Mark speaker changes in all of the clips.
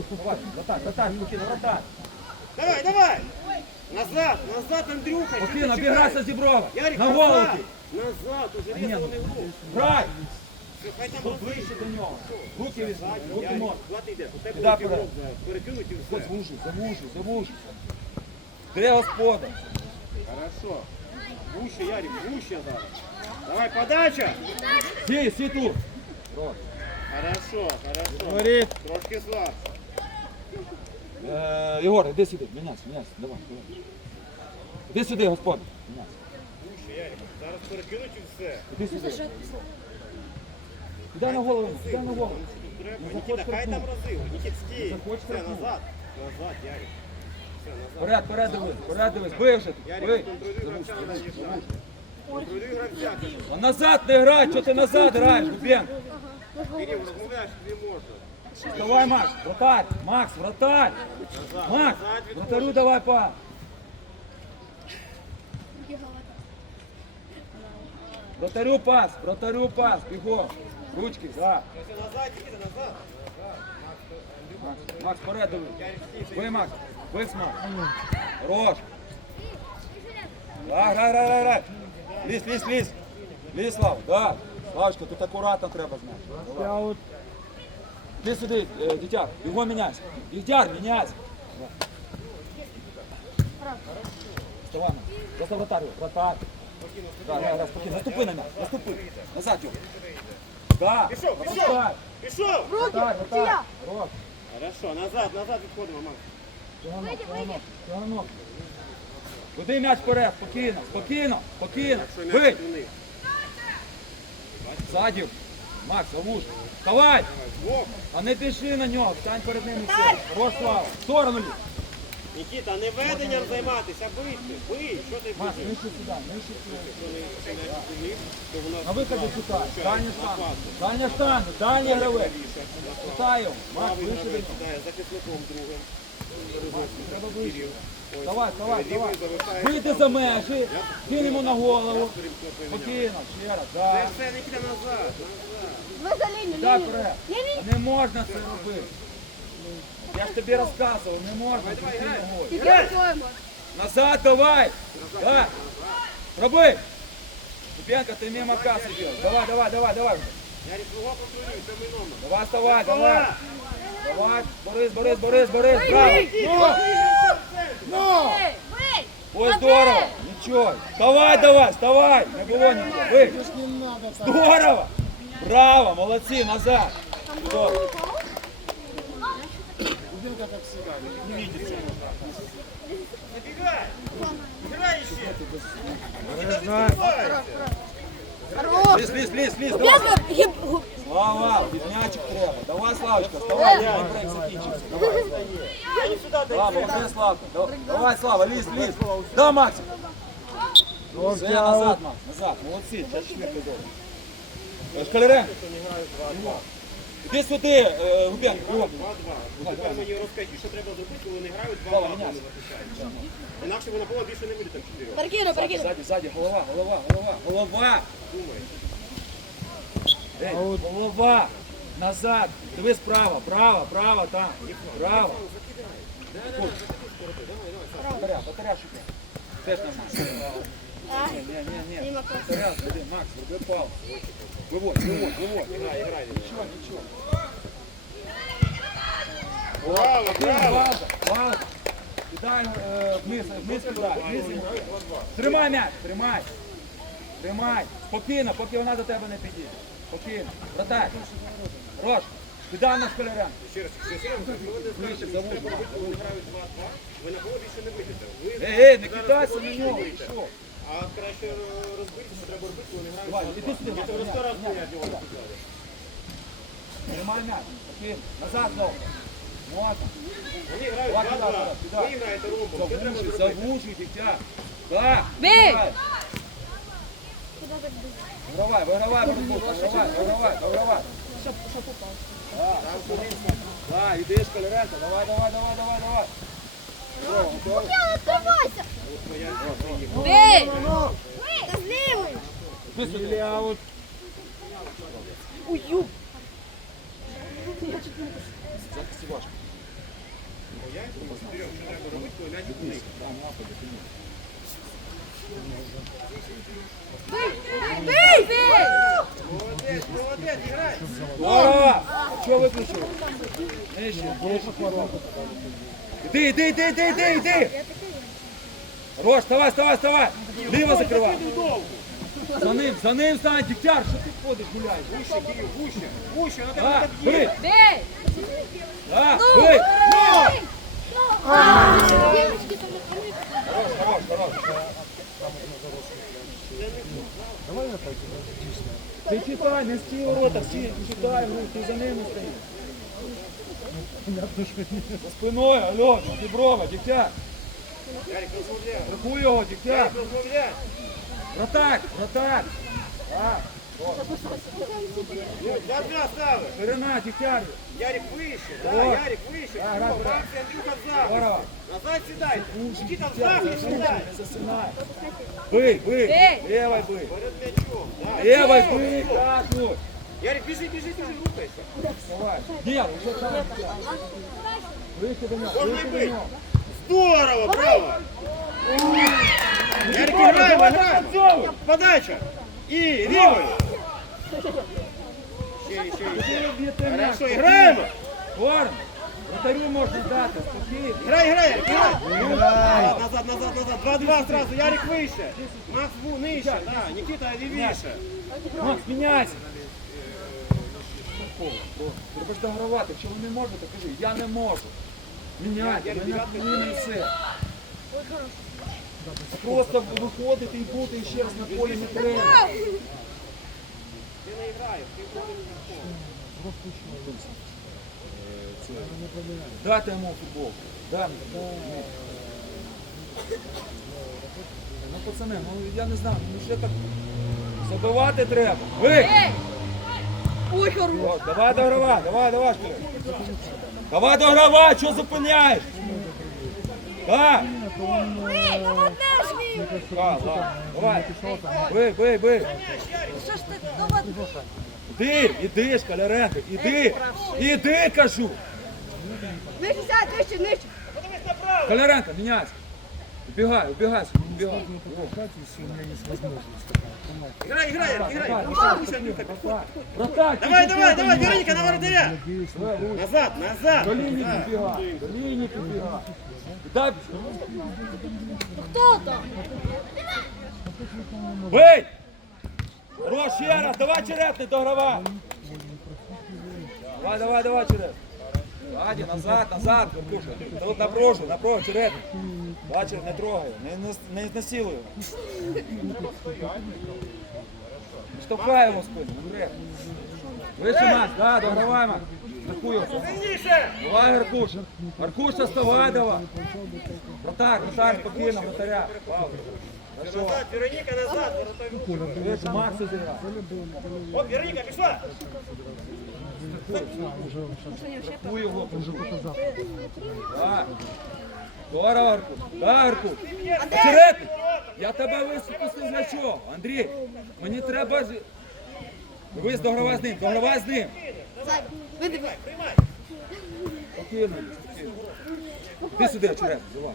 Speaker 1: Давай, вратарь, вратарь, спокійно, вратарь.
Speaker 2: Давай, давай! Назад, назад, Андрюха! що
Speaker 1: Спокійно,
Speaker 2: ти
Speaker 1: обіграйся
Speaker 2: чекаєш?
Speaker 1: Зіброва.
Speaker 2: Ярик,
Speaker 1: На голову.
Speaker 2: назад!
Speaker 1: ти.
Speaker 2: Назад, уже
Speaker 1: Ні,
Speaker 2: різали
Speaker 1: ну,
Speaker 2: не в руку.
Speaker 1: Грай.
Speaker 2: Все, Хай там
Speaker 1: Тут
Speaker 2: розбить.
Speaker 1: ближче до нього. Руки візьми, руки
Speaker 2: Ярик,
Speaker 1: ног.
Speaker 2: куди ти йдеш? У тебе
Speaker 1: Куди
Speaker 2: руки в
Speaker 1: вперед?
Speaker 2: рот зараз. перекинуть і все.
Speaker 1: Ось завужуй, завужуй, завужуй. Де господар?
Speaker 2: Хорошо. Гуще, Ярик, гуще зараз. Давай, подача!
Speaker 1: Сій, сій тут.
Speaker 2: Хорошо, хорошо.
Speaker 1: Говори.
Speaker 2: Трошки слабше.
Speaker 1: Е, Єгор, іди сюди, міняйся, міняйся, давай, давай. Іди сюди. Міняйся.
Speaker 2: Зараз перекинуть і все.
Speaker 1: Іди сюди. Іди на голову, іди на голову.
Speaker 2: Нікіта, хай там розив. Нікіт, стій. Все, назад. Назад, Ярик. Все, назад.
Speaker 1: Вперед, вперед дивись, вперед дивись, бий вже, бий.
Speaker 2: Ярик, контролюй гравця, не. Контролюй гравця.
Speaker 1: А назад не грай, що ти назад граєш, Губен?
Speaker 2: Кирил, розмовляєш, тобі можна.
Speaker 1: Давай, Макс, вратарь, Макс, вратарь. Макс, вратарю давай па. Вратарю пас, вратарю пас, бігом. Ручки, да.
Speaker 2: Назад.
Speaker 1: Макс, вперед дивись. Бий, Макс, бий, Макс. Хорош. Да, грай, грай, грай, грай. Лізь, лізь, лізь. Лізь, Слав, да. Славочка, тут акуратно треба знати. Давай. Ти сюди, е, дитя, його міняйся. Дитяр, міняйся. Вставай. Просто вратарю, вратар. Спокійно. Наступи на м'яч, наступи. Назад його. Да,
Speaker 2: Пішов, пішов.
Speaker 1: опускай.
Speaker 2: Пішов.
Speaker 1: Вратар, вратар. Хорош.
Speaker 2: Хорошо, назад, назад відходимо, Макс.
Speaker 1: Тяганок, тяганок, тяганок. Куди м'яч вперед? Спокійно, спокійно, спокійно.
Speaker 2: Що м'яч
Speaker 1: Бий!
Speaker 2: у них.
Speaker 1: Макс. Давай!
Speaker 2: Двох.
Speaker 1: А не піши на нього, стань перед ним і все. Хорош, Слава. В сторону лізь.
Speaker 2: Нікіта, не веденням займатися, бийте, бий, що ти
Speaker 1: Макс,
Speaker 2: будеш?
Speaker 1: нижче сюди, нижче сюди. На виході
Speaker 2: включають
Speaker 1: Дальня штанга. Дальня штанга, дальній гравець.
Speaker 2: Правіше,
Speaker 1: Макс,
Speaker 2: Правий
Speaker 1: вище до
Speaker 2: гравець
Speaker 1: нього.
Speaker 2: сідає, захисником другим.
Speaker 1: Треба вище. Давай, давай, давай. Вийди за межі, кинь йому на голову. Спокійно, ще раз. Да.
Speaker 2: назад.
Speaker 3: Ви за лінію,
Speaker 1: Так,
Speaker 3: лінію. Лінію.
Speaker 1: Не можна це робити. Я ж тобі розказував, не можна.
Speaker 2: давай,
Speaker 1: крути
Speaker 2: грай.
Speaker 3: Тільки рукою
Speaker 1: Назад давай. Да. Роби. Купенко, ти мимо касси делай. Давай, давай, давай, давай.
Speaker 2: Ярик, свого контролюй, це мій номер.
Speaker 1: Давай, вставай, давай. Давай, Борис, Борис, Борис, Борис, браво. Ну,
Speaker 3: Бий, бий.
Speaker 1: ой, здорово. Нічого. Вставай, давай, вставай. Не було нічого. Ви. Здорово. Браво, молодці, назад. Здорово.
Speaker 2: Набігай! Грай ще!
Speaker 3: Хорош.
Speaker 1: Ліз, ліз, ліз, ліз, ліс,
Speaker 3: ліс, ліс, гуп.
Speaker 1: Слава, підмячик треба. Давай, Славочка, вставай, лівий брейк закінчився. Давай.
Speaker 2: Я не
Speaker 1: Слава, молодець, Славка. Давай, Давай, Слава, ліс, ліс. Да, Максик. Все, назад, Макс, назад. Молодці, зараз швидко йде. Шкалеренко. Іди сюди, е.
Speaker 2: 2-2. Тепер мені розкажіть, що треба зробити, коли вони грають 2-2, не
Speaker 1: міняйся.
Speaker 2: захищають. Інакше вона пола більше не буде там 4.
Speaker 3: Перекину, перекину.
Speaker 1: Ззаді, ззаді, голова, голова, голова, голова.
Speaker 2: Думай.
Speaker 1: Ей, голова. Назад. Дивись право, право, право, там. Право. Батаря, батаря шукай. Теж нормально. Ні, ні, ні, ні. Батаря, сюди, Макс, роби паузу. Виводь, виводь, виводь.
Speaker 2: Грай, грай.
Speaker 1: Нічого, нічого.
Speaker 2: Браво, браво!
Speaker 1: Пауза. Кидай е, вниз, вниз кидай, вниз. Тримай м'яч, тримай. Тримай. Спокійно, поки вона до тебе не підійде. Спокійно. Вратай. Рош, кидай на шкаляря.
Speaker 2: Ще раз, ще раз, ви не знаєте, що треба робити, коли грають 2-2, ви на поле більше не вийдете. Ви
Speaker 1: Ей, ей, не кидайся на нього. Що?
Speaker 2: А краще е, розбитися треба робити, коли вони грають
Speaker 1: іди сюди,
Speaker 2: Я тебе сто раз розказали.
Speaker 1: Тримай м'яч. Спокійно. Назад знову. Можна.
Speaker 2: Вони грають
Speaker 1: Давай,
Speaker 2: 2-2,
Speaker 1: кидай, кидай.
Speaker 2: ви граєте ромбом, що треба зробити?
Speaker 1: дитя. Так.
Speaker 3: Бей!
Speaker 1: давай. Вигравай, вигравай, боротьбу, вигравай, вигравай, вигравай. Так, іди, Шкалеренко, давай, давай, давай, давай, давай.
Speaker 3: Відкривайся. Бей! Та з
Speaker 1: сюди.
Speaker 3: Ую. Бий! Бий!
Speaker 2: Молодець, молодець, грай.
Speaker 1: Здорово! Що виключив? Нижче, нижче. Іди, іди, іди, іди, іди, іди! Рош, вставай, вставай, вставай! Ліво закривай! За ним, за ним стань, дігтяр, що ти ходиш, гуляєш?
Speaker 2: Вуще, Кирил, вуще, вуще, на тебе так є.
Speaker 3: Бей!
Speaker 1: А, бий!
Speaker 3: Девочки, там
Speaker 1: Хорош, хорош, хорош. Ти читай, не стій у рота, всі читай, ну, ти за ними стоїш. За спиною, алло, Діброва,
Speaker 2: розмовляй.
Speaker 1: Рахуй його,
Speaker 2: розмовляй.
Speaker 1: Вратак, вратак. А,
Speaker 2: Ну, Два-два ставиш.
Speaker 1: ширина, дігтяр.
Speaker 2: Ярик вище, да. Ярик вище.
Speaker 1: Да, грай.
Speaker 2: Макс Андрюха взад. Назад взад і сідай.
Speaker 1: не засинай. Бий, бий,
Speaker 3: Бий.
Speaker 1: левой.
Speaker 2: Да.
Speaker 1: Левой бий, так, ну.
Speaker 2: Ярик, біжи, біжи, біжи, рухайся.
Speaker 1: Давай. Ні, вже там. Вийти до нього,
Speaker 2: Можна бити. Здорово, браво. Ярик, граємо, граємо. Подача. І лівою. Ще, ще, ще. Хорошо, граємо.
Speaker 1: Ворон, вратарю можна дати, спокійно.
Speaker 2: Грай, грай, грай. Назад, назад, назад, назад. Два-два сразу. Ярик вище. Макс Бу нижче. Да, Нікіта лівіше.
Speaker 1: Макс, міняйся. О, Треба ж догравати. Якщо ви не можете, кажи, я не можу. Міняйте,
Speaker 2: Я- я
Speaker 1: мене і все. Просто виходити і бути і ще раз на полі не треба.
Speaker 2: Ти не граєш, ти ходиш
Speaker 1: Дайте йому футбол. Дай мені. Ну, пацани, ну я не знаю, ну ще так забивати треба. Ви!
Speaker 3: Бей! Ой, хорош!
Speaker 1: О, давай давай, давай. Давай догравай, що зупиняєш? Так,
Speaker 3: Бей, ну ж він!
Speaker 1: так, давай. Бий, бий, бий.
Speaker 3: Що ж ти, ну от...
Speaker 1: Іди, іди, Шкаляренко, іди, іди, кажу.
Speaker 3: Нижче сядь, нижче, нижче!
Speaker 1: Шкаляренко, міняйся. Убігай, убігай, убігай.
Speaker 2: Грай, грай, Ярик, грай.
Speaker 1: Давай,
Speaker 2: Пішов, пішов, Андрюха, пішов.
Speaker 1: Вратарь,
Speaker 2: Давай, давай, давай,
Speaker 1: ти
Speaker 2: Вероніка, на.
Speaker 1: Давай,
Speaker 2: Назад, назад.
Speaker 1: До
Speaker 2: Да.
Speaker 1: підбігай, до. Дай,
Speaker 3: Хто там?
Speaker 1: бий! Хорош, ще раз, давай черепний, догравай. Давай, давай, давай, череп. Сзади, назад, назад, Киркуша. Тут напружу, напружу, черепний. Бачиш, не трогай, не, не, не штовхай йому спину, треба. Вище, Макс, да, догравай, Макс. Давай, Аркуш. Аркуш, вставай, давай. Вратар, вратар, спокійно, вратаря. Павло. Хорошо.
Speaker 2: Назад, Вероніка, назад.
Speaker 1: Вище, Максу зіграй.
Speaker 2: Оп, Вероніка, пішла.
Speaker 1: Рахуй його, кажу. Так. Здорово, Аркуш. Да, Я тебе випустив для чого? Андрій, мені треба... з- Дивись, догравай з ним, догравай з ним. Спокійно, спокійно. Ти сюди, очерет, давай.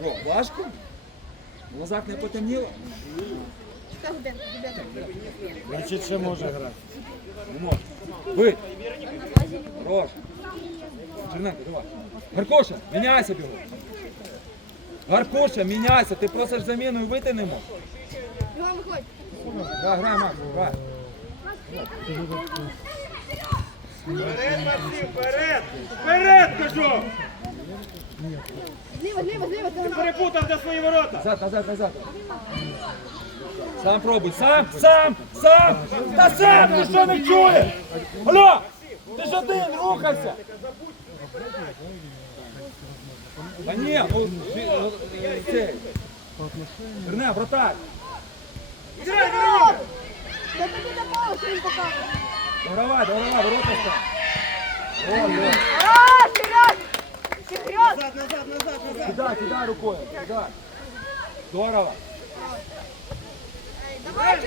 Speaker 1: Що, важко? В глазах не потемніло?
Speaker 4: Значить, ще може грати.
Speaker 1: Не може. Бий. Хорош. Черненко, давай. Гаркоша, міняйся бігом. Гаркоша, міняйся, ти просиш заміну і вийти не можеш.
Speaker 3: Виходь.
Speaker 1: Да, грай, Макс, грай.
Speaker 2: Вперед, Максим, вперед. Вперед, кажу.
Speaker 3: Зліва, зліва, зліва, ти.
Speaker 2: Перепутав до свої ворота.
Speaker 1: Назад, назад, назад. Сам пробуй, сам, сам, сам! Та сам, ти що не чуєш? Алло! Ти ж один, рухайся! Та ні, ну, ну, цей. Верне, вратарь.
Speaker 3: Та тобі такого, що він показує.
Speaker 1: Догравай, догравай, ворота став. О, о.
Speaker 3: А, Сереж! Сереж!
Speaker 2: Назад, назад, назад, назад.
Speaker 1: Кидай, кидай рукою, кидай. Здорово.
Speaker 3: Давай!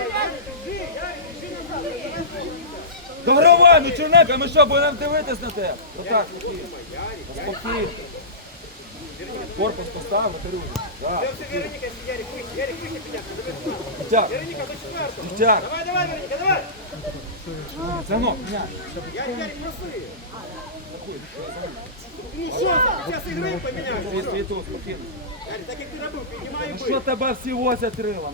Speaker 1: Догравай, ну Чернека, ми що, будемо дивитись на тебе? Отак, спокійно. Спокійно. Корпус поставив, Ватарюк. Да.
Speaker 2: Вероніка, Ярик, вище, Ярик, до четвертого.
Speaker 1: дівчак.
Speaker 2: Давай, давай, Вероника, давай.
Speaker 1: Занок, ня.
Speaker 2: Ярик, Ярик, проси. Що, зараз ігри поміняєш.
Speaker 1: Свій світу, спокійно.
Speaker 2: Ярик, так ти робив, піднімай і
Speaker 1: Ну
Speaker 2: бий.
Speaker 1: що тебе всі возять рила?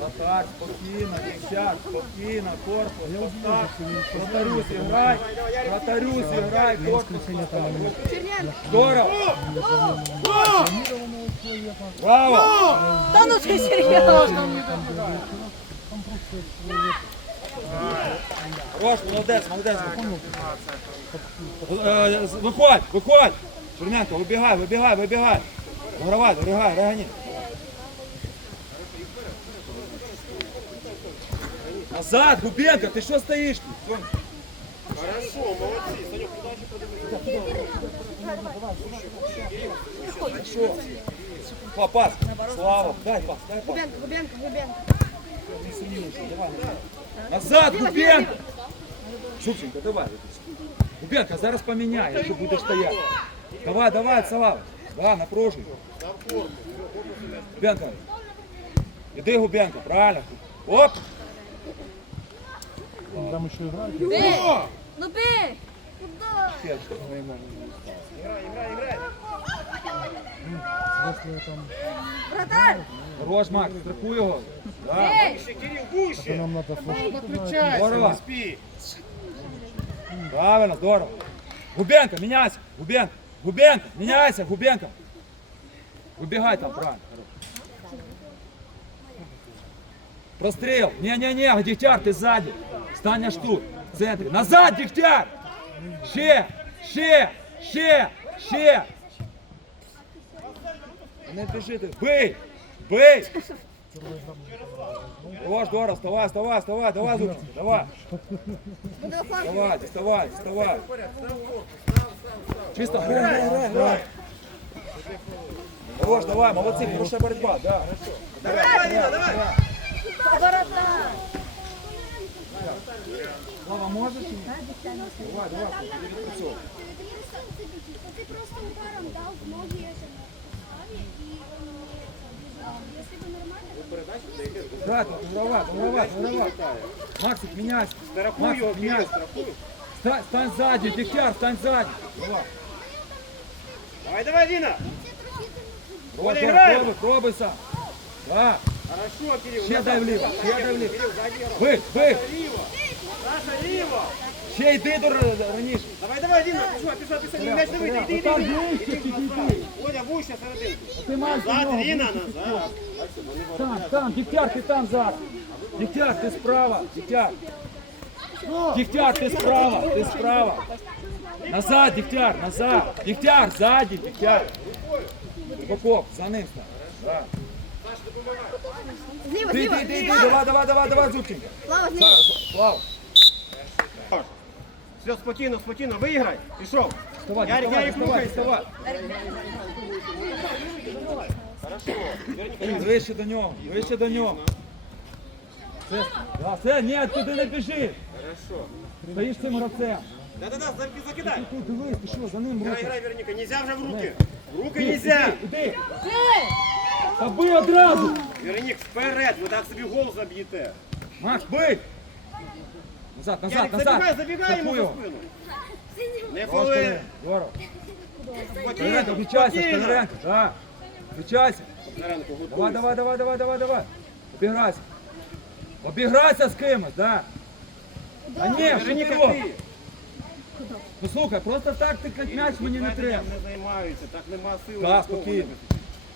Speaker 1: Ну, спокійно, дівчат, спокійно, корпус, постав, вратарю зіграй, вратарю зіграй, корпус постав. Здорово! Браво!
Speaker 3: Та ну ти серйозно.
Speaker 1: Хорош, молодець, молодець. Е, Виходь, виходь! Черненко, вибігай, вибігай, вибігай. Гравай, вибігай, регані. Назад, Губенко, ти що стоїш? тут?
Speaker 2: Хорошо, молодці. Санюк, куди ще
Speaker 1: Що? Па, пас. Слава, дай пас, дай пас.
Speaker 3: Губенко, Губенко, Губенко.
Speaker 1: Ти сильніший, давай. Назад, Губенко! Шупченко, давай. Губенко, зараз поміняй, якщо будеш стояти. Давай, давай, Слава. Да, напружуй. Губенко. Іди, Губенко, правильно. Оп!
Speaker 4: Там еще играть.
Speaker 3: Бей! Ну бей!
Speaker 1: Ще не.
Speaker 4: Если я там,
Speaker 3: Вратарь!
Speaker 1: Хорош, Макс, страхуй його. Да.
Speaker 3: Бей!
Speaker 2: Ще, Кирил,
Speaker 4: то нам надо флешку.
Speaker 1: Здорово.
Speaker 2: Спи.
Speaker 1: Правильно, здорово. Губенко, меняйся. Губенко, Губенко, меняйся, Губенко. Выбегай там, правильно. Прострел. Не-не-не, Дегтяр, ты сзади. Стань аж тут, в центрі. Назад, Дегтяр! Ще, ще, ще, ще. Не біжи ти. Бий, бий. Давай, здорово, вставай, вставай, вставай, давай, Зубченко, давай. Давай, доставай, доставай. Чисто, грай, грай, грай, грай. Давай, молодцы, хорошая борьба, да.
Speaker 2: Давай, давай, Діна, давай.
Speaker 3: Вратарь!
Speaker 1: Слава, можешь? или нет? Давай, давай, перед лицом.
Speaker 5: Ты просто ударом дал в ноги этому Славе, и он не это, Если бы нормально,
Speaker 1: Да, давай, давай, давай. Максик, меняйся.
Speaker 2: Страхуй його,
Speaker 1: Максик,
Speaker 2: Кирил,
Speaker 1: меняйся.
Speaker 2: страхуй.
Speaker 1: Стань, стань сзади, Дегтяр, стань сзади. Давай.
Speaker 2: Давай, давай, Діна.
Speaker 1: Пробуй,
Speaker 2: Коля, играем.
Speaker 1: пробуй, пробуй сам. Да.
Speaker 2: Хорошо, Кирил.
Speaker 1: Ще
Speaker 2: назад.
Speaker 1: дай вліво, ще дай вліво.
Speaker 2: Кирил, сзади. Саша, ліво.
Speaker 1: Ще йди до раніше.
Speaker 2: Давай, давай, Діна, пішла, пішла, пішла, не м'яч не вийде, іди, іди,
Speaker 1: Отак
Speaker 2: іди.
Speaker 1: вище,
Speaker 2: Іди
Speaker 1: чуть
Speaker 2: назад. Водя, серединку.
Speaker 1: Ти маєш
Speaker 2: Назад,
Speaker 1: нього
Speaker 2: назад.
Speaker 1: Там, там, Дегтяр, ти там зараз. Дегтяр, ти справа. Дегтяр. Дегтяр, ти справа, ти справа. Назад, Дегтяр, назад. Дегтяр, ззаді, Дегтяр. Боков, за ним. Да.
Speaker 3: Зліва,
Speaker 1: Ти,
Speaker 3: зліва!
Speaker 1: ти, ти, ти, давай, давай, давай, давай, Зубченко.
Speaker 3: Слава, зліва!
Speaker 1: Слава.
Speaker 2: Все, спокійно, спокійно, виіграй. Пішов.
Speaker 1: Вставай,
Speaker 2: Ярик,
Speaker 1: вставай,
Speaker 2: Ярик,
Speaker 1: вставай,
Speaker 2: рухайся.
Speaker 1: вставай. Вище до нього, вище до нього. Це, да, це, ні, туди не біжи.
Speaker 2: Хорошо.
Speaker 1: Стоїш цим гравцем.
Speaker 2: Да-да-да, за- закидай.
Speaker 1: Тут дивись, ти що, за ним
Speaker 2: Грай,
Speaker 1: руки.
Speaker 2: грай, Вероніка, нельзя вже в руки. В руки нельзя.
Speaker 1: Іди, іди. Та бий одразу.
Speaker 2: Веронік, вперед, ви так собі гол заб'єте.
Speaker 1: Макс, бий. Назад, назад,
Speaker 2: Ярик,
Speaker 1: назад.
Speaker 2: забігай, забігай йому за спину. Не фоли.
Speaker 1: Коле. Здорово.
Speaker 2: Спокійно,
Speaker 1: включайся,
Speaker 2: спокійно.
Speaker 1: Колеренко, да. Включайся.
Speaker 2: Колеренко, готуйся.
Speaker 1: Давай, давай, давай, давай, давай, давай. Обіграйся. Обіграйся з кимось, да. А ні, що ти
Speaker 2: Вероніка, ти.
Speaker 1: Ну слухай, просто так тикати м'яч мені не треба.
Speaker 2: Не займаються, так нема сили.
Speaker 1: Да,
Speaker 2: нікого.
Speaker 1: спокійно.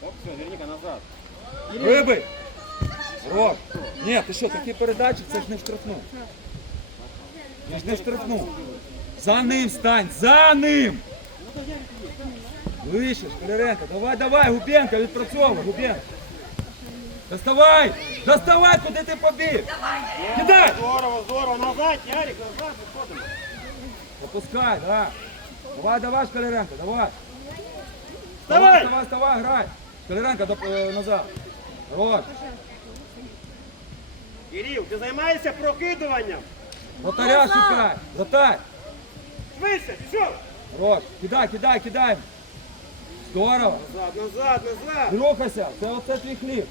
Speaker 2: Оп, все, Вероніка, назад.
Speaker 1: Вибий. Рок. Ні, ти що, такі передачі, це ж не штрафну. Я ж не штрафну. За ним стань, за ним. Вище, Шкаляренко, давай, давай, Губенко, відпрацьовуй, Губенко. Доставай! Доставай, куди ти побіг! Кидай!
Speaker 2: Здорово, здорово, назад, Ярик, назад, виходимо.
Speaker 1: Опускай, да. Давай, давай, Шкаляренко, давай.
Speaker 2: Давай!
Speaker 1: Давай, давай, грай. Шкаляренко, доп- е, назад. Хорош.
Speaker 2: Кирил, ти займаєшся прокидуванням.
Speaker 1: Вратаря шукай. Вратарь.
Speaker 2: Швидше, пішов.
Speaker 1: Хорош. Кидай, кидай, кидай. Здорово.
Speaker 2: Назад, назад, назад.
Speaker 1: Рухайся. Це оце твій хліб.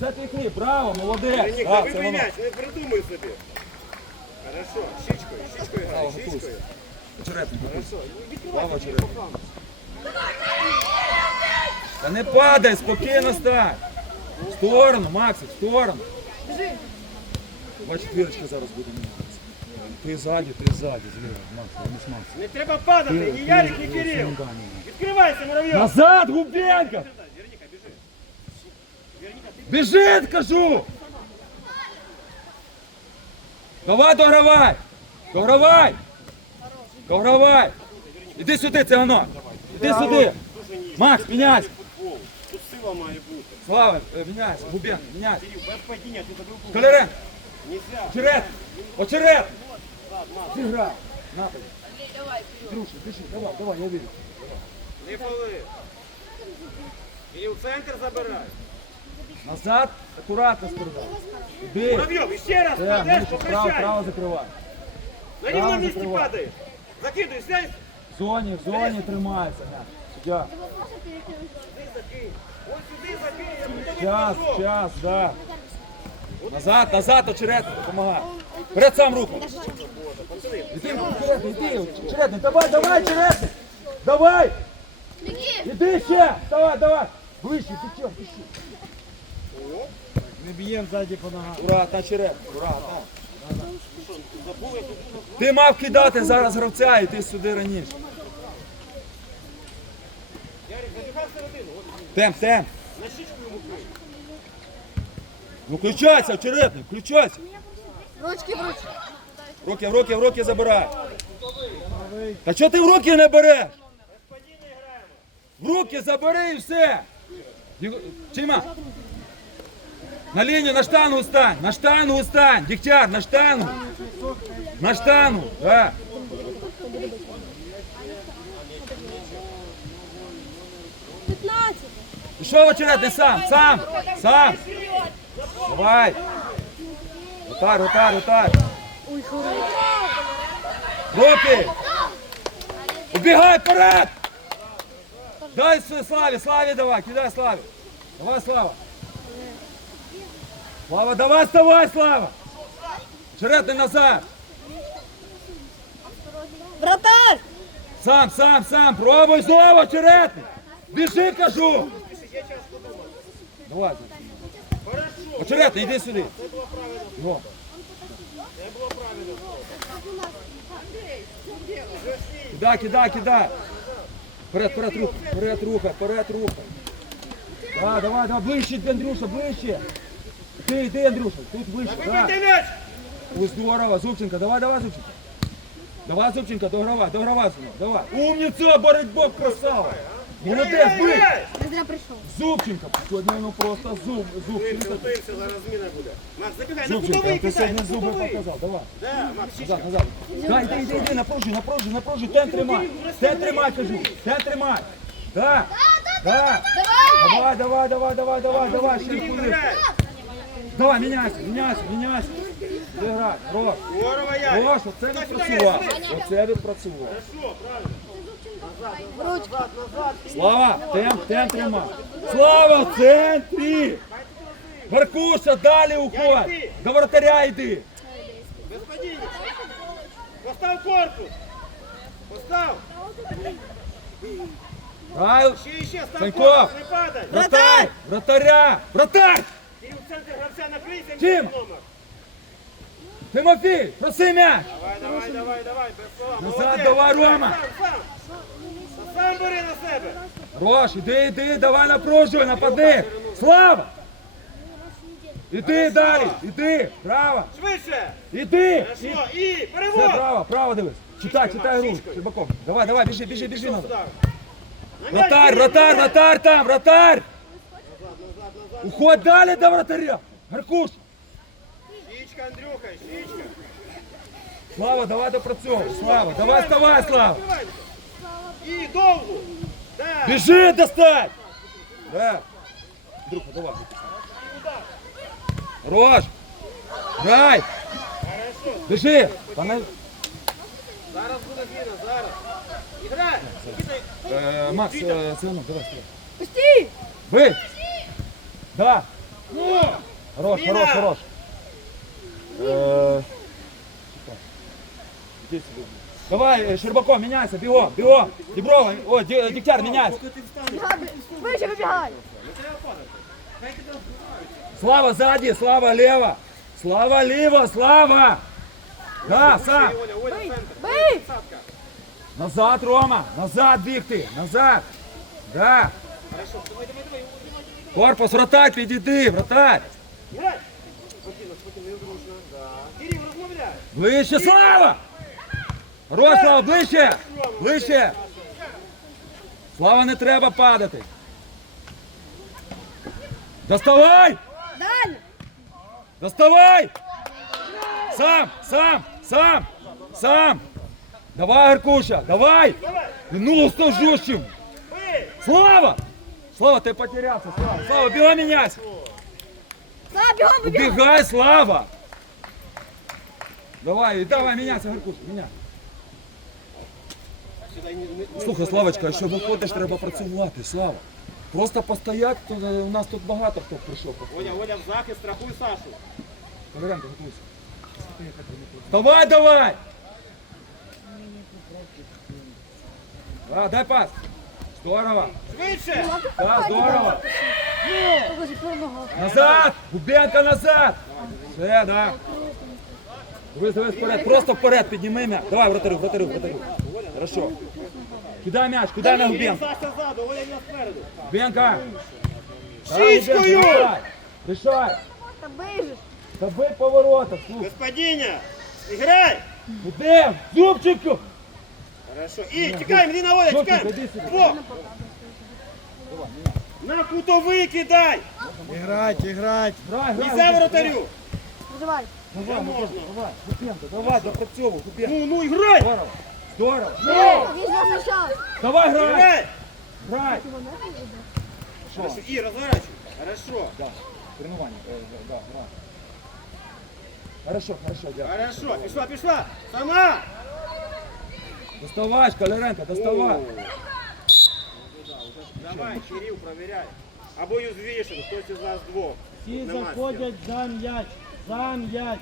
Speaker 1: Це твій хліб. Браво, молодець.
Speaker 2: Веронік,
Speaker 1: Так,
Speaker 2: не
Speaker 1: це
Speaker 2: вибий
Speaker 1: воно.
Speaker 2: м'яч, не придумай собі. Хорошо, щічкою, щічкою грай,
Speaker 1: Браво,
Speaker 2: щічкою.
Speaker 1: Очеретник.
Speaker 2: Хорошо, відкривайся,
Speaker 1: Браво,
Speaker 2: не
Speaker 1: Череп.
Speaker 2: по флангу.
Speaker 1: Та не падай, спокійно стань. В сторону, Максик, в сторону. Два четвірочка зараз буде Ти ззаді, ти ззаді, зліва, не
Speaker 2: треба падати, ні Ярик, ні Кирил. Відкривайся, Муравйов.
Speaker 1: Назад, Губенко! Біжить, кажу! Давай, догравай! Догравай! Догравай! Іди сюди, це воно! Іди сюди! Макс, міняйся!
Speaker 2: Тут сила має бути.
Speaker 1: Слава, е, міняйся, Губенко, міняйся!
Speaker 2: Без падіння, ти забив гол.
Speaker 1: Колярен,
Speaker 2: Нельзя.
Speaker 1: очерет! Очерет! Зіграй! Напад! Друже, біжи, давай, давай, я вірю.
Speaker 2: Не фоли. Кирил, центр забирай.
Speaker 1: Назад, акуратно спереду. Іди!
Speaker 2: Муравйов, іще раз,
Speaker 1: Це,
Speaker 2: падеш,
Speaker 1: Миша, право, право закривай.
Speaker 2: На рівному
Speaker 1: право
Speaker 2: місці
Speaker 1: закривай.
Speaker 2: падаєш. Закидуй, сядь.
Speaker 1: В зоні, в зоні тримається. м'яч. Суддя.
Speaker 2: Сюди закинь. Ось сюди закинь, я б тебе
Speaker 1: Час, час, да. Назад, назад, очеретник, допомагай. Вперед сам руку. Іди, іди, очеретник, давай, давай, очеретник. Давай, іди ще, давай, давай. Ближче, ти чого, ти що?
Speaker 4: Не б'ємо ззаді по ногах.
Speaker 1: Ура, на очеретник, ура, на. Ти мав кидати зараз гравця, і ти сюди раніше. Темп, темп. Ну включайся, очеретник, включайся.
Speaker 3: Ручки в ручки.
Speaker 1: Руки, в руки, в руки забирай. Та чого ти в руки не береш? В руки забери і все. Чима? На лінію, на штангу стань, на штангу стань. Дігтяр, на штангу. На штангу, да. Пішов очередний сам, сам, сам. Давай. Ротар, ротар, ротар. Руки! Убегай вперед! Дай с- Славе, Славе давай, кидай Славе. Давай, Слава. Слава, давай, вставай, Слава! Черетный назад!
Speaker 3: Вратарь!
Speaker 1: Сам, сам, сам, пробуй знову, черетний! Біжи, кажу! Давай. Очеретний, іди сюди. Во. Кидай, кидай, кидай. Вперед, вперед, рух, вперед, руха, вперед, руха. Да, давай, давай, ближче, Андрюша, ближче. Ти, йди, Андрюша, тут ближче, да.
Speaker 2: Вибийте
Speaker 1: здорово, Зубченко, давай, давай, Зубченко. Давай, Зубченко, догравай, догравай, сынок, давай. Умница, боротьба, красава. Молодець, бий.
Speaker 3: Не зря прийшов.
Speaker 1: Зубченко, сьогодні ну просто зуб, Зубченко.
Speaker 2: готуємося, зараз зміна буде. Макс, забігай, на
Speaker 1: Зубченко,
Speaker 2: кутовий
Speaker 1: ти
Speaker 2: кидай,
Speaker 1: сьогодні
Speaker 2: на
Speaker 1: зуби
Speaker 2: кутовий.
Speaker 1: показав, давай.
Speaker 2: Да, Макс, щічка.
Speaker 1: Назад, назад. Да, йди, йди, йди, напружуй, напружуй, напружуй, тен тримай. Тен тримай, кажу, тен тримай. Да, да. Давай, давай, давай, давай, давай, давай, ще
Speaker 2: Кирил,
Speaker 1: хвилин. Давай, міняйся, міняйся, міняйся. Де грай, Рос.
Speaker 2: Здорово, Ярик.
Speaker 1: Рос, оце відпрацював. Оце відпрацював.
Speaker 2: Хорошо, правильно.
Speaker 1: Слава, темп, темп тримай. Слава, в центрі. Маркуша, далі уходь. До вратаря йди.
Speaker 2: Без. Постав корпус. Постав.
Speaker 1: Грай,
Speaker 2: Ще ще, став
Speaker 1: Санько.
Speaker 2: корпус, не падай.
Speaker 1: вратарь, вратаря, вратарь.
Speaker 2: Центр гравця накрийся.
Speaker 1: Чим?
Speaker 2: номер.
Speaker 1: Тимофій, проси м'яч.
Speaker 2: Давай, давай, давай, давай, без слова.
Speaker 1: Назад давай, Рома.
Speaker 2: Сам, сам. Сам бери на себе.
Speaker 1: Рош, іди, іди, давай напружуй, напади. Слава. Іди далі, іди, право,
Speaker 2: Швидше.
Speaker 1: іди.
Speaker 2: Хорошо. І
Speaker 1: Все,
Speaker 2: перевод.
Speaker 1: право, право дивись. Читай, читай гру,
Speaker 2: Щічкою.
Speaker 1: Давай, давай, біжи, біжи, біжи назад.
Speaker 2: Удар. На м'яч,
Speaker 1: Вратарь,
Speaker 2: Кирил,
Speaker 1: вратарь,
Speaker 2: на м'яч.
Speaker 1: вратарь там, вратарь! Уходь далі до вратаря! Гаркуш!
Speaker 2: Щічка, Андрюха, щічка.
Speaker 1: Слава, давай допрацьовуй, Слава, давай вставай, Слава!
Speaker 2: Відкривай. І довго. Так.
Speaker 1: Біжи, достать! Да. Друга, давай. Рож! Грай! Біжи! Та не...
Speaker 2: Зараз буде зміна, зараз. Іграй! Нікіта,
Speaker 1: Е, Макс, е, Силанов, давай, стріляй.
Speaker 3: Пусти!
Speaker 1: Бий! Да!
Speaker 2: Ну!
Speaker 1: Хорош,
Speaker 2: Зміна!
Speaker 1: хорош, хорош. Е, іди сюди. Давай, е, Щербаков, міняйся, бігом, бігом. Діброва, о, Ді- Дігтяр, міняйся.
Speaker 2: Поки ти встанеш.
Speaker 3: Бігай, Вище вибігай!
Speaker 1: Слава сзади, Слава лево. Слава лево, Слава. Да, сам.
Speaker 2: Оля, Оля, центр.
Speaker 3: Бий!
Speaker 2: Садка.
Speaker 1: Назад, Рома. Назад бігти. Назад. Да.
Speaker 2: Хорошо, давай, давай, давай.
Speaker 1: Корпус, вратарь, підійди, вратарь.
Speaker 2: Іграй! Спокійно, спокійно, незручно. Да. Кирил, розмовляй.
Speaker 1: Ближче, Слава. Хорош, Слава, ближче. Ближче. Слава, не треба падати. Доставай!
Speaker 3: Далі!
Speaker 1: Доставай! Сам, сам, сам, сам! Давай, Аркуша, давай! Ну, сто жестче! Слава! Слава, ты потерялся, Слава! Слава, бегом меняйся!
Speaker 3: Слава, бігом вибігай!
Speaker 1: Убегай, Слава! Давай, давай, меняйся, Аркуша, меняй. Слухай, Славочка, якщо виходиш, треба працювати, Слава. Просто постоять, то е, у нас тут багато хто прийшов.
Speaker 2: Оля, Оля в захист, страхуй Сашу.
Speaker 1: Валеренко, готуйся. Давай, давай! А, дай пас. Здорово.
Speaker 2: Швидше!
Speaker 1: Да, здорово. Назад! Губенко назад! Все, да. Дивись, дивись вперед. Просто вперед підніми м'яч. Давай, вратарю, вратарю, вратарю. Хорошо. Кидай м'яч, кидай на Губенко.
Speaker 2: Саша ззаду, Оля не спереду.
Speaker 1: Губенко.
Speaker 3: Та!
Speaker 1: Та бий поворота, слухай.
Speaker 2: Без падіння. Іграй!
Speaker 1: Іде, зубчику.
Speaker 2: Хорошо. І чекай, мені на Оля,
Speaker 1: Зубчик,
Speaker 2: чекай.
Speaker 1: іди сюди.
Speaker 2: Во! На кутовий кидай!
Speaker 4: Іграть, іграть.
Speaker 1: Грай,
Speaker 2: І
Speaker 1: грай.
Speaker 2: за воротарю!
Speaker 3: Проживай!
Speaker 1: Давай, можна. Давай, Губенко, давай, допрацьовуй, Губенко.
Speaker 2: Ну, ну, іграй!
Speaker 1: Здорово. Здорово.
Speaker 3: Візь вас час!
Speaker 1: Давай, грай.
Speaker 2: Іграй!
Speaker 1: Грай.
Speaker 2: Хорошо, і розворачуй. Хорошо.
Speaker 1: Да, тренування. Е, да, грай. Хорошо, хорошо, дякую.
Speaker 2: Хорошо, пішла, пішла. Сама!
Speaker 1: Доставай, Шкалеренко, доставай.
Speaker 2: Давай, Кирил, проверяй. Або Юзвішин, хтось із нас двох.
Speaker 4: Всі
Speaker 2: Нема
Speaker 4: заходять за м'яч. За м'яч.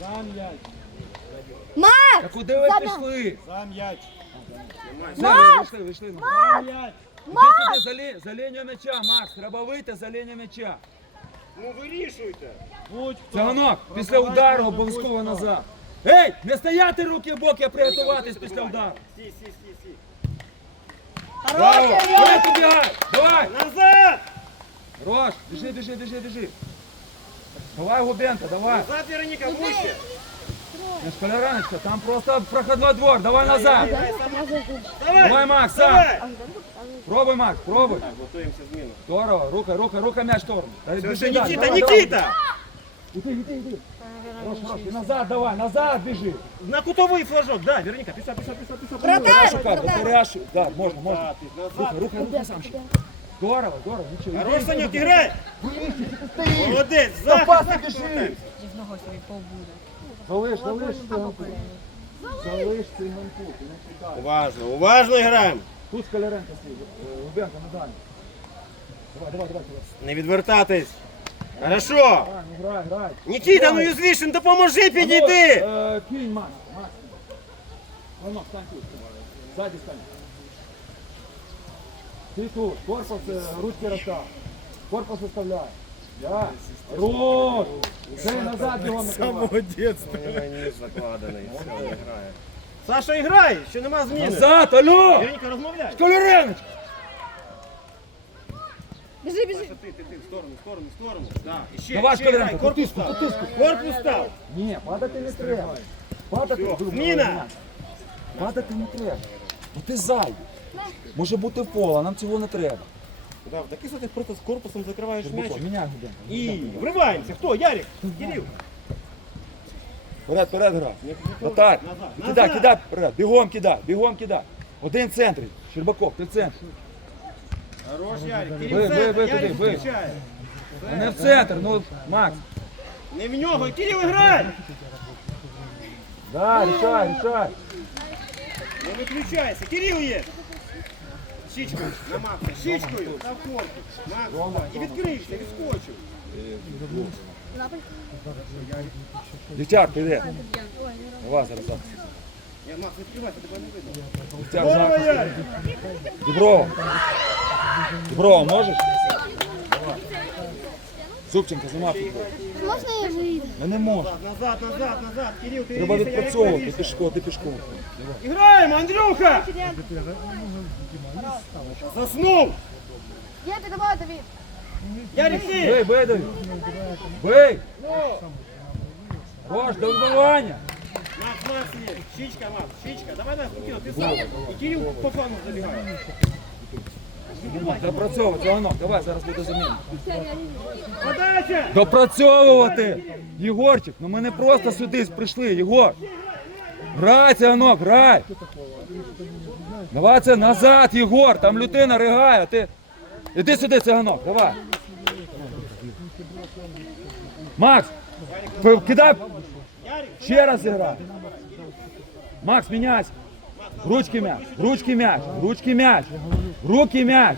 Speaker 4: За м'яч.
Speaker 3: Марк!
Speaker 1: Та куди ви пішли?
Speaker 4: За м'яч.
Speaker 1: Все, вийшли, вийшли.
Speaker 4: За м'яч.
Speaker 1: Іди сюди за, лі... за лінію м'яча, Макс, треба вийти за лінію м'яча.
Speaker 2: Ну вирішуйте.
Speaker 4: Будь-хто.
Speaker 1: Тяганок, після удару обов'язково
Speaker 4: будь-хто.
Speaker 1: назад. Ей, не стояти руки в боки, а приготуватись після удару.
Speaker 2: Сі, сі, сі, сі.
Speaker 1: Браво! Вперед убігай! Давай!
Speaker 2: Назад!
Speaker 1: Рош, біжи, біжи, біжи, біжи. Давай, Губенко, давай.
Speaker 2: Назад, Вероніка, вище.
Speaker 1: Не шкалераночка, там просто проходной двор, давай назад.
Speaker 2: Іграй сама.
Speaker 1: Давай,
Speaker 2: Давай,
Speaker 1: Макс, сам.
Speaker 2: давай.
Speaker 1: Пробуй, Макс, пробуй.
Speaker 2: Так, готуємося зміну.
Speaker 1: Здорово, рука, рука, рука мяч в сторону. Да,
Speaker 2: Все,
Speaker 1: бежи
Speaker 2: все,
Speaker 1: дальше,
Speaker 2: Никита,
Speaker 1: давай, давай.
Speaker 2: Никита!
Speaker 1: Иди, иди, иди. Хорош, хорош, и назад давай, назад бежи.
Speaker 2: На кутовий флажок, да, Вероніка, пішла, пішла, пішла, пішла.
Speaker 3: Вратарь!
Speaker 1: Шукай, вратаряш. Да, можно, можно.
Speaker 2: Назад, назад.
Speaker 1: Рука, рука, рука сам. Здорово, здорово, ничего.
Speaker 2: Хорош,
Speaker 1: Иди,
Speaker 2: Санек,
Speaker 1: иди,
Speaker 2: играй!
Speaker 1: иди.
Speaker 2: Молодець,
Speaker 1: Та пас
Speaker 2: захист,
Speaker 1: не
Speaker 2: захист.
Speaker 1: біжи. Залиш, залиш циганку. Залиш циганку. ти не шукай.
Speaker 2: Уважно, уважно граємо.
Speaker 1: Тут Скаляренко стоїть, е, Губенко на дальній. Давай, давай, давай. давай.
Speaker 2: Не відвертатись. Хорошо.
Speaker 1: Грай, ну грай, грай.
Speaker 2: Нікіта, ну
Speaker 1: Грай.
Speaker 2: Юзвішин, допоможи, підійди.
Speaker 1: Ну, е, Кинь, Макс, Макс. Воно, встань тут. Сзади стань. Ты тут, корпус, е, ручки розстав. Корпус оставляй. Да. Руш! Це назад бігом накривай.
Speaker 4: Самого дитинства.
Speaker 2: Ніж закладений, все, не грає. Саша, іграй, ще нема зміни.
Speaker 1: Назад, алло!
Speaker 2: Вероніка, розмовляй.
Speaker 1: Коляреночка!
Speaker 3: Біжи, біжи!
Speaker 2: Ти, ти, ти, в сторону, в сторону, в сторону. Да. І ще,
Speaker 1: Давай,
Speaker 2: ще грай, корпус
Speaker 1: потиску,
Speaker 2: став.
Speaker 1: потиску.
Speaker 2: Корпус став.
Speaker 1: Ні, падати не треба. Падати, грубо
Speaker 2: зміна.
Speaker 1: Падати не треба. Бо ти зайвий. Може бути фол, а нам цього не треба.
Speaker 2: Да, в таких случаях просто з корпусом закриваєш м'яч.
Speaker 1: Міняй Губенко.
Speaker 2: І вриваємося. Хто? Ярик? Кирил.
Speaker 1: Вперед, вперед гра.
Speaker 2: Назад,
Speaker 1: Кидай,
Speaker 2: назад.
Speaker 1: кидай вперед. Бігом кидай, бігом кидай. Один в центрі. Щербаков, ти в центрі.
Speaker 2: Хорош, Ярик.
Speaker 1: Ви,
Speaker 2: Кирил
Speaker 1: ви,
Speaker 2: центр,
Speaker 1: ви
Speaker 2: Ярик
Speaker 1: туди. Не в центр, ну, Макс.
Speaker 2: Не в нього, Кирил, грай!
Speaker 1: Да, рішай, рішай.
Speaker 2: Не виключайся, Кирил є! Щічкою на Макса, щічкою на. Макс, давай. і відкрився, відскочив.
Speaker 1: Дівчатка, йди. У вас зараз.
Speaker 2: Я, Макс, відкривати, тебе не видно.
Speaker 1: Дівчатка, Дібро. Дібро, можеш? Зубченко, знімай.
Speaker 3: Можна я вийду?
Speaker 1: Я не можу.
Speaker 2: Назад, назад, назад, Кирил, ти
Speaker 1: Треба відпрацьовувати. Пішко, ти пішко.
Speaker 2: Іграємо, Андрюха! Заснув!
Speaker 3: Я підбиваю Давід.
Speaker 2: Ярик, ти!
Speaker 1: Бий, бий, Давид. Бий. Рож, до вбивання.
Speaker 2: Макс, Макс є. Щічка, Макс, щічка. Давай, давай, спокійно, ти сам. І Кирил по фану забігає.
Speaker 1: Допрацьовувати, воно. Давай, зараз буде заміна. Допрацьовувати! Єгорчик, ну ми не просто сюди прийшли, Єгор. Грай, Циганок, грай! Давай це назад, Єгор, там людина ригає, ти. Іди сюди, Циганок, давай. Макс, кидай. Ще раз грай. Макс, міняйся. Ручки м'яч, ручки м'яч, ручки м'яч, руки м'яч.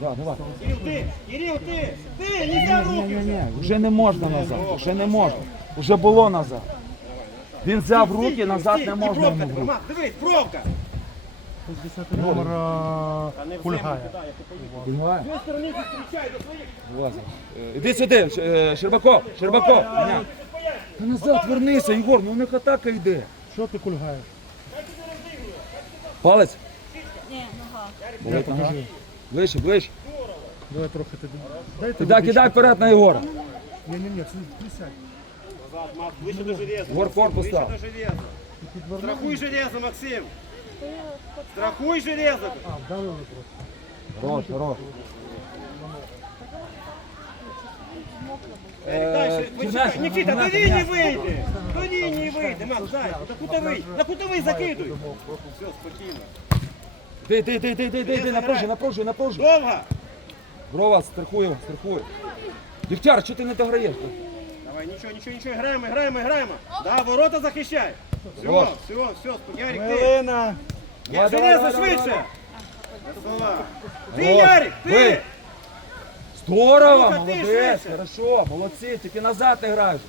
Speaker 1: Да, давай.
Speaker 2: Кирил, ти! Кирил, ти! Ти! Нельзя руки!
Speaker 1: Ні, вже не можна назад, вже не можна. Вже було назад. Він взяв руки, назад не можна йому в руки.
Speaker 2: Дивись, пробка!
Speaker 4: Номер
Speaker 2: Та не
Speaker 4: Кульгає.
Speaker 2: кидай, я поїду.
Speaker 1: Понимаєш?
Speaker 2: З сторони зустрічай до своїх.
Speaker 1: Е, Іди сюди, е, Щербаков, Щербаков. Та назад вернися, Єгор, ну у них атака йде.
Speaker 4: Що ти кульгаєш?
Speaker 1: Палець? Ні, нога. нога. Ближче, ближче.
Speaker 4: Давай трохи ти. Дай
Speaker 1: Кидай, кидай вперед на Єгора.
Speaker 4: Ні, ні, ні, присядь.
Speaker 2: Назад, Макс, ближче до железа.
Speaker 1: Гор корпус
Speaker 2: ближче
Speaker 1: став.
Speaker 2: до железа. Страхуй железо, Максим! Страхуй железо!
Speaker 4: А, вдавили просто.
Speaker 1: Хорош, хорош.
Speaker 2: Дальше,
Speaker 1: Е,
Speaker 2: почекай.
Speaker 1: Чернявський,
Speaker 2: Нікіта, до лінії вийди! До лінії вийди, Макс, дай! На кутовий, на кутовий закидуй! Все, спокійно.
Speaker 1: Іди, іди, іди, іди, іди, іди, напружуй, напружуй, напружуй.
Speaker 2: Довго!
Speaker 1: Брова, страхує, страхує. Дівчар, що ти не дограєш?
Speaker 2: Давай, нічого, нічого, нічого, граємо, граємо, граємо. Да, ворота захищай. Все,
Speaker 1: Хорош.
Speaker 2: все, все, Ярик, ти.
Speaker 4: Милина!
Speaker 1: Давай, давай,
Speaker 2: Железо,
Speaker 1: давай, давай,
Speaker 2: швидше. Ти, Ярик, ти.
Speaker 1: Здорово, молодець, хорошо, молодці, тільки назад не граєш.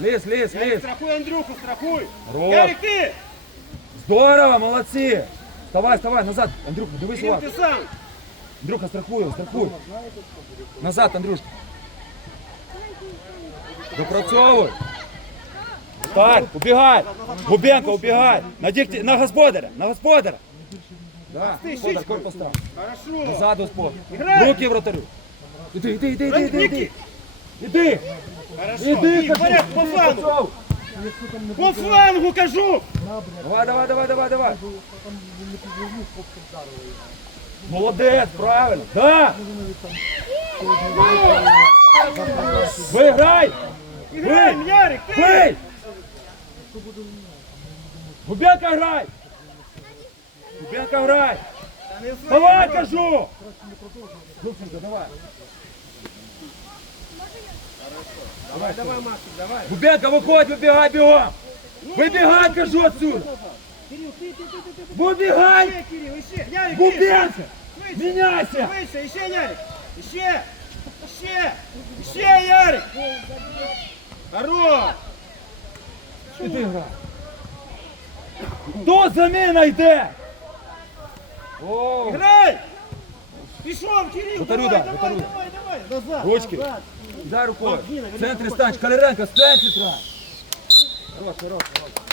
Speaker 1: Ліз, ліз, ліз.
Speaker 2: страхуй Андрюху, страхуй.
Speaker 1: Хорош.
Speaker 2: Ярик, ти.
Speaker 1: Здорово, молодці. Вставай, вставай, назад. Андрюха, дивись уважно.
Speaker 2: ти сам.
Speaker 1: Андрюха, страхує, страхуй. Назад, Андрюшка. Допрацьовуй. Встань, убігай. Губенко, убігай. На, дігті, на господаря, на господаря. Да, господар, корпус став.
Speaker 2: Хорошо.
Speaker 1: Назад, господар. Руки вратарю. Іди, іди, іди, іди, іди, іди. Іди,
Speaker 2: Хорошо.
Speaker 1: іди, кажу.
Speaker 2: по флангу. По флангу, кажу.
Speaker 1: Давай, давай, давай, давай, давай. Молодець, правильно. Да. Виграй!
Speaker 2: Граємо, Ярик, ти.
Speaker 1: Губенка грай! Губенка грай! Давай, кажу! Давай.
Speaker 2: Давай, давай, Максим, давай.
Speaker 1: Губенка, виходь, вибігай бігом! Вибігай, кажу отсюда!
Speaker 2: Кирил, ти, ти, ти, ти, ти.
Speaker 1: Вибігай!
Speaker 2: Ще, Кирил. Ярик, ти. Швидше.
Speaker 1: Міняйся!
Speaker 2: Швидше, Ярик. Хорош.
Speaker 1: Іди грай! Хто заміна йде?
Speaker 2: Грай! Пішов, Кирил, давай, давай, давай, давай, назад,
Speaker 1: Ручки.
Speaker 2: назад.
Speaker 1: дай рукою. В центрі стань, Калеренко, в центрі стань. Хорош, хорош, хорош.